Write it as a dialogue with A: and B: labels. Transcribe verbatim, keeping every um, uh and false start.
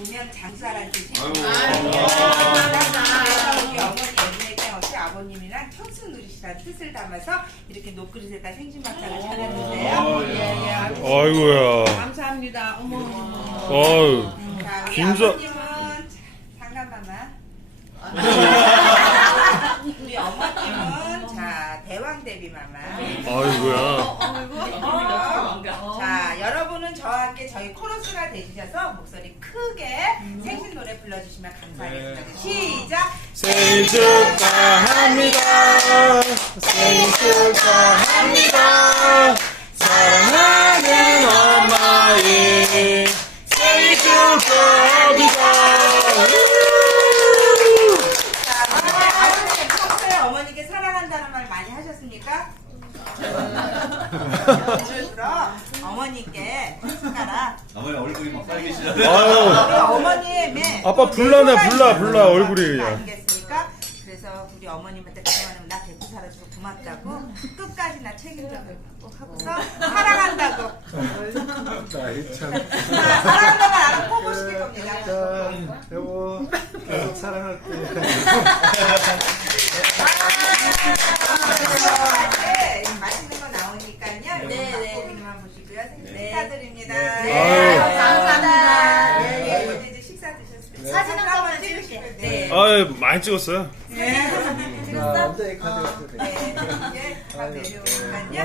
A: 보면 장사란 뜻이.
B: 아유.
A: 그래서 우리 어머니 예전에 땡없이 아버님이랑 평생 누리시라는 뜻을 담아서 이렇게 녹그릇에다 생신박상을 차렸는데요.
B: 아,
A: 예, 예, 아주
C: 아이고야.
D: 감사합니다. 어머.
C: 아유.
A: 자, 우리
C: 김자-
A: 아버님은 잠깐만만. 우리 어머님은 자 대왕대비마마.
C: 아이고야.
A: 그리고 자 여러분은 저와 함께 저희 코러스가 되셔서 목소리 크게 생신 노래 불러주시면 감사하겠습니다. 시작.
C: 생일 축하합니다. 생일 축하합니다. 사랑하는 엄마의 생일 축하합니다.
A: 자, 그런데 아버님 평소에 어머니께 사랑한다는 말 많이 하셨습니까? 그럼 어머니께 숟가락.
B: 어머니 얼굴이 막 빨개지잖아.
A: 우리
C: 아유.
A: 어머님의
C: 아빠 불나네, 불나, 불나, 얼굴이 그냥.
A: 아니겠습니까? 그래서 우리 어머님한테 그동안은 나 데리고 살아줘서 고맙다고 끝까지 나 책임져 하고서 사랑한다고.
E: 나이 참.
A: 자, 사랑한다고 알아 꼭 보시길 겁니다.
E: 여보, 계속 사랑할게.
A: 네, 맛있는 거 나오니까요.
D: 네, 네.
A: 맛보기만 보시고요. 생일
D: 네.
A: 축하드립니다.
C: 아유.
D: 감사합니다.
A: 예,
D: 예,
A: 예,
D: 예.
A: 이제 이제 식사 드셨을 때
D: 사진 한 번만
A: 찍으시고요.
D: 찍을게요.
A: 네.
C: 아유, 많이 찍었어요.
A: 네.
E: 나 혼자 얘기하지
A: 네, 이제 다 내려오니까요.